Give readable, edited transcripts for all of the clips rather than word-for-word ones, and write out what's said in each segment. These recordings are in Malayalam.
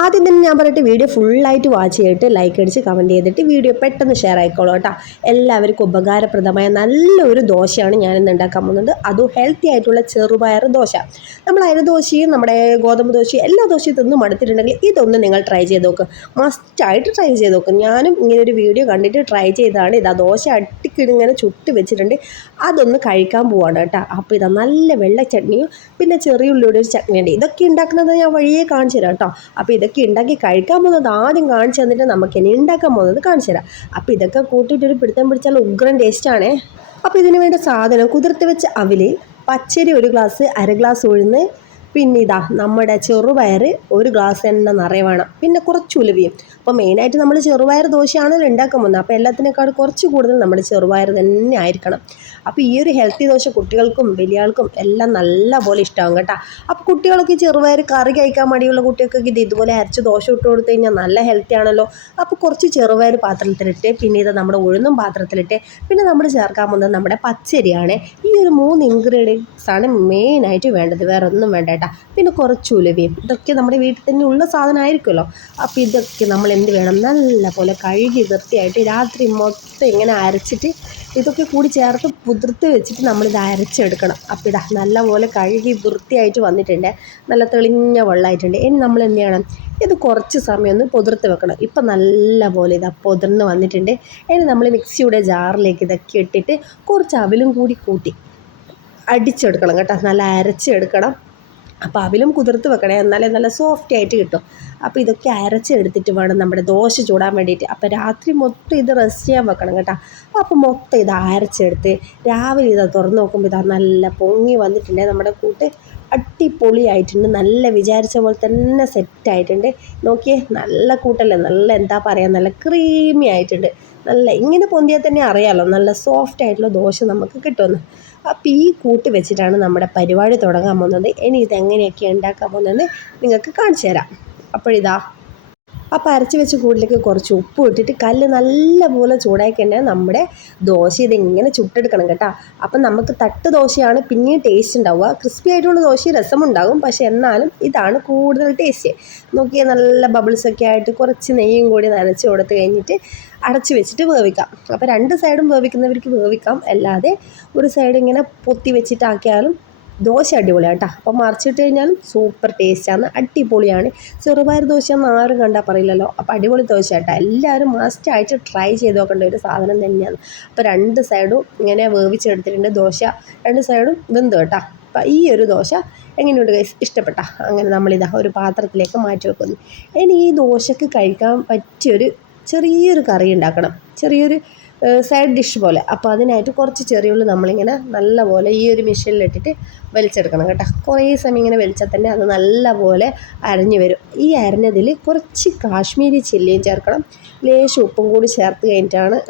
ആദ്യം തന്നെ ഞാൻ പറഞ്ഞിട്ട് വീഡിയോ ഫുള്ളായിട്ട് വാച്ച് ചെയ്തിട്ട് ലൈക്ക് അടിച്ച് കമൻറ്റ് ചെയ്തിട്ട് വീഡിയോ പെട്ടെന്ന് ഷെയർ ആയിക്കോളൂ കേട്ടോ. എല്ലാവർക്കും ഉപകാരപ്രദമായ നല്ലൊരു ദോശയാണ് ഞാനിന്ന് ഉണ്ടാക്കാൻ പോകുന്നത്. അതും ഹെൽത്തി ആയിട്ടുള്ള ചെറുപയർ ദോശ. നമ്മൾ അരിദോശയും നമ്മുടെ ഗോതമ്പ് ദോശയും എല്ലാ ദോശയും തിന്ന് മടുത്തിട്ടുണ്ടെങ്കിൽ ഇതൊന്ന് നിങ്ങൾ ട്രൈ ചെയ്ത് നോക്ക്. മസ്റ്റായിട്ട് ട്രൈ ചെയ്ത് നോക്ക്. ഞാനും ഇങ്ങനൊരു വീഡിയോ കണ്ടിട്ട് ട്രൈ ചെയ്തതാണ്. ഇതാ ദോശ അട്ടിക്കിങ്ങനെ ചുട്ട് വെച്ചിട്ടുണ്ട്. അതൊന്ന് കഴിക്കാൻ പോവാണ് കേട്ടോ. അപ്പോൾ ഇതാ നല്ല വെള്ള ചട്നിയും പിന്നെ ചെറിയ ഉള്ളിയുടെ ഒരു ചട്നി ഉണ്ട്. ഇതൊക്കെ ഉണ്ടാക്കുന്നത് ഞാൻ വഴിയേ കാണിച്ചു തരാം കേട്ടോ. അപ്പോൾ ഇതൊക്കെ ഉണ്ടാക്കി കഴിക്കാൻ പോകുന്നത് ആദ്യം കാണിച്ചു തന്നിട്ട് നമുക്ക് ഇനി ഉണ്ടാക്കാൻ പോകുന്നത് കാണിച്ചു തരാം. അപ്പോൾ ഇതൊക്കെ കൂട്ടിയിട്ടൊരു പിടുത്തം പിടിച്ചാൽ ഉഗ്രൻ ടേസ്റ്റാണേ. അപ്പോൾ ഇതിന് വേണ്ട സാധനം കുതിർത്ത് വെച്ച അവില്, പച്ചരി 1 ഗ്ലാസ്, 1/2 ഗ്ലാസ് ഉഴുന്ന്, പിന്നെ ഇതാ നമ്മുടെ ചെറുപയർ 1 ഗ്ലാസ് തന്നെ നിറയെ വേണം, പിന്നെ കുറച്ച് ഉലുവയും. അപ്പോൾ മെയിനായിട്ട് നമ്മൾ ചെറുപയർ ദോശയാണല്ലോ ഉണ്ടാക്കാൻ പോകുന്നത്. അപ്പോൾ എല്ലാത്തിനേക്കാൾ കുറച്ച് കൂടുതൽ നമ്മുടെ ചെറുപയർ തന്നെ ആയിരിക്കണം. അപ്പോൾ ഈ ഒരു ഹെൽത്തി ദോശ കുട്ടികൾക്കും വലിയ ആൾക്കും എല്ലാം നല്ല പോലെ ഇഷ്ടമാകും കേട്ടോ. അപ്പോൾ കുട്ടികൾക്ക് ചെറുപയർ കറി കഴിക്കാൻ മടിയുള്ള കുട്ടികൾക്കൊക്കെ ഇതുപോലെ അരച്ച് ദോശ ഇട്ട് കൊടുത്തു കഴിഞ്ഞാൽ നല്ല ഹെൽത്തി ആണല്ലോ. അപ്പോൾ കുറച്ച് ചെറുപയർ പാത്രത്തിലിട്ട്, പിന്നെ ഇത് നമ്മുടെ ഉഴുന്നും പാത്രത്തിലിട്ട്, പിന്നെ നമ്മൾ ചേർക്കാൻ പോകുന്നത് നമ്മുടെ പച്ചരിയാണ്. ഈ ഒരു 3 ഇൻഗ്രീഡിയൻസ് ആണ് മെയിനായിട്ട് വേണ്ടത്, വേറെ ഒന്നും വേണ്ട കേട്ടോ. പിന്നെ കുറച്ച് ഉലുവയും. ഇതൊക്കെ നമ്മുടെ വീട്ടിൽ തന്നെ ഉള്ള സാധനമായിരിക്കുമല്ലോ. അപ്പോൾ ഇതൊക്കെ നമ്മൾ എന്ത് വേണം, നല്ല പോലെ കഴുകി വൃത്തിയായിട്ട് രാത്രി മൊത്തം ഇങ്ങനെ അരച്ചിട്ട് ഇതൊക്കെ കൂടി ചേർത്ത് കുതിർത്ത് വെച്ചിട്ട് നമ്മളിത് അരച്ചെടുക്കണം. അപ്പോൾ ഇതാ നല്ലപോലെ കഴുകി വൃത്തിയായിട്ട് വന്നിട്ടുണ്ട്, നല്ല തെളിഞ്ഞ വെള്ളമായിട്ടുണ്ട്. ഇനി നമ്മൾ എന്ത് ചെയ്യണം, ഇത് കുറച്ച് സമയം ഒന്ന് പൊതിർത്ത് വെക്കണം. ഇപ്പം നല്ല പോലെ ഇതാ പൊതിർന്ന് വന്നിട്ടുണ്ട്. ഇനി നമ്മൾ മിക്സിയുടെ ജാറിലേക്ക് ഇതൊക്കെ ഇട്ടിട്ട് കുറച്ച് അവിലും കൂടി കൂട്ടി അടിച്ചെടുക്കണം കേട്ടോ, നല്ല അരച്ചെടുക്കണം. അപ്പോൾ അവിലും കുതിർത്ത് വെക്കണേ, എന്നാലേ നല്ല സോഫ്റ്റ് ആയിട്ട് കിട്ടും. അപ്പോൾ ഇതൊക്കെ അരച്ചെടുത്തിട്ട് വേണം നമ്മുടെ ദോശ ചൂടാൻ വേണ്ടിയിട്ട്. അപ്പോൾ രാത്രി മൊത്തം ഇത് റെസ്റ്റ് ചെയ്യാൻ വെക്കണം കേട്ടോ. അപ്പോൾ മൊത്തം ഇത് അരച്ചെടുത്ത് രാവിലെ ഇത് തുറന്ന് നോക്കുമ്പോൾ ഇതാ നല്ല പൊങ്ങി വന്നിട്ടുണ്ട്. നമ്മുടെ കൂട്ട് അടിപൊളിയായിട്ടുണ്ട്, നല്ല വിചാരിച്ച പോലെ തന്നെ സെറ്റായിട്ടുണ്ട്. നോക്കിയേ, നല്ല കൂട്ടല്ലേ, നല്ല എന്താ പറയുക, നല്ല ക്രീമി ആയിട്ടുണ്ട്. നല്ല ഇങ്ങനെ പൊന്തിയാൽ തന്നെ അറിയാമല്ലോ നല്ല സോഫ്റ്റ് ആയിട്ടുള്ള ദോശ നമുക്ക് കിട്ടുമെന്ന്. അപ്പോൾ ഈ കൂട്ട് വെച്ചിട്ടാണ് നമ്മുടെ പരിപാടി തുടങ്ങാൻ പോകുന്നത്. ഇനി ഇതെങ്ങനെയൊക്കെ ഉണ്ടാക്കാൻ പോകുന്നതെന്ന് നിങ്ങൾക്ക് കാണിച്ചു തരാം. അപ്പോഴിതാ അപ്പോൾ അരച്ച് വെച്ച കൂട്ടിലേക്ക് കുറച്ച് ഉപ്പ് ഇട്ടിട്ട് കല്ല് നല്ലപോലെ ചൂടാക്കി കഴിഞ്ഞാൽ നമ്മുടെ ദോശ ഇതിങ്ങനെ ചുട്ടെടുക്കണം കേട്ടോ. അപ്പം നമുക്ക് തട്ട് ദോശയാണ് പിന്നെയും ടേസ്റ്റ് ഉണ്ടാവുക. ക്രിസ്പി ആയിട്ടുള്ള ദോശ രസമുണ്ടാകും, പക്ഷേ എന്നാലും ഇതാണ് കൂടുതൽ ടേസ്റ്റ്. നോക്കിയാൽ നല്ല ബബിൾസൊക്കെ ആയിട്ട് കുറച്ച് നെയ്യും കൂടി നനച്ച് കൊടുത്ത് കഴിഞ്ഞിട്ട് അടച്ച് വെച്ചിട്ട് വേവിക്കാം. അപ്പോൾ 2 സൈഡും വേവിക്കുന്നവർക്ക് വേവിക്കാം, അല്ലാതെ ഒരു സൈഡ് ഇങ്ങനെ പൊത്തി വെച്ചിട്ടാക്കിയാലും ദോശ അടിപൊളിയാണ് കേട്ടോ. അപ്പോൾ മറിച്ചിട്ട് കഴിഞ്ഞാലും സൂപ്പർ ടേസ്റ്റാണ്, അടിപൊളിയാണ്. ചെറുപയർ ദോശ എന്ന് ആരും കണ്ടാൽ പറയില്ലല്ലോ. അപ്പോൾ അടിപൊളി ദോശ കേട്ടോ, എല്ലാവരും മസ്റ്റായിട്ട് ട്രൈ ചെയ്ത് നോക്കേണ്ട ഒരു സാധനം തന്നെയാണ്. അപ്പോൾ 2 സൈഡും ഇങ്ങനെ വേവിച്ചെടുത്തിട്ടുണ്ട്. ദോശ 2 സൈഡും വെന്ത് കേട്ടോ. അപ്പോൾ ഈ ഒരു ദോശ എങ്ങനെയുണ്ട് ഗൈസ്, ഇഷ്ടപ്പെട്ടാ? അങ്ങനെ നമ്മളിതാ ഒരു പാത്രത്തിലേക്ക് മാറ്റി വെക്കുന്നു. ഇനി ഈ ദോശക്ക് കഴിക്കാൻ പറ്റിയൊരു ചെറിയൊരു കറി ഉണ്ടാക്കണം, ചെറിയൊരു സൈഡ് ഡിഷ് പോലെ. അപ്പോൾ അതിനായിട്ട് കുറച്ച് ചെറിയുള്ളി നമ്മളിങ്ങനെ നല്ലപോലെ ഈ ഒരു മെഷീനിലിട്ടിട്ട് വലിച്ചെടുക്കണം കേട്ടോ. കുറേ സമയം ഇങ്ങനെ വലിച്ചാൽ തന്നെ അത് നല്ലപോലെ അരഞ്ഞു വരും. ഈ അരഞ്ഞതിൽ കുറച്ച് കാശ്മീരി ചില്ലിയും ചേർക്കണം, ലേശം ഉപ്പും കൂടി ചേർത്ത് കഴിഞ്ഞിട്ടാണ്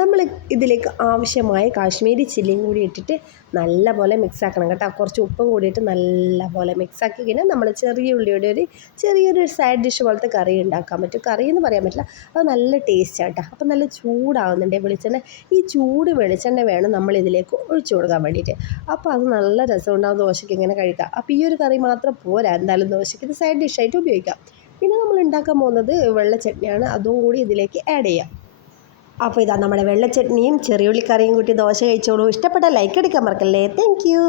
നമ്മൾ ഇതിലേക്ക് ആവശ്യമായ കാശ്മീരി ചില്ലിയും കൂടി ഇട്ടിട്ട് നല്ലപോലെ മിക്സാക്കണം കേട്ടോ. കുറച്ച് ഉപ്പും കൂടിയിട്ട് നല്ലപോലെ മിക്സാക്കി കഴിഞ്ഞാൽ നമ്മൾ ചെറിയ ഉള്ളിയുടെ ചെറിയൊരു സൈഡ് ഡിഷ് പോലത്തെ കറി ഉണ്ടാക്കാൻ പറ്റും. കറി എന്ന് പറയാൻ പറ്റില്ല, അത് നല്ല ടേസ്റ്റാണ് കേട്ടോ. അപ്പോൾ നല്ല ചൂടാവുന്നുണ്ട് വെളിച്ചെണ്ണ. ഈ ചൂട് വെളിച്ചെണ്ണ വേണം നമ്മൾ ഇതിലേക്ക് ഒഴിച്ചു കൊടുക്കാൻ വേണ്ടിയിട്ട്. അപ്പോൾ അത് നല്ല രസമുണ്ടാകും ദോശയ്ക്ക് ഇങ്ങനെ കഴിക്കാം. അപ്പോൾ ഈ ഒരു കറി മാത്രം പോരാ, എന്തായാലും ദോശയ്ക്ക് ഇത് സൈഡ് ഡിഷായിട്ട് ഉപയോഗിക്കാം. പിന്നെ നമ്മൾ ഉണ്ടാക്കാൻ പോകുന്നത് വെള്ള ചട്നിയാണ്, അതും കൂടി ഇതിലേക്ക് ആഡ് ചെയ്യാം. അപ്പോൾ ഇതാ നമ്മുടെ വെള്ള ചട്നിയും ചെറിയുള്ളിക്കറിയും കൂട്ടി ദോശ കഴിച്ചോളൂ. ഇഷ്ടപ്പെട്ട ലൈക്ക് അടിക്കാൻ മറക്കല്ലേ. Thank you.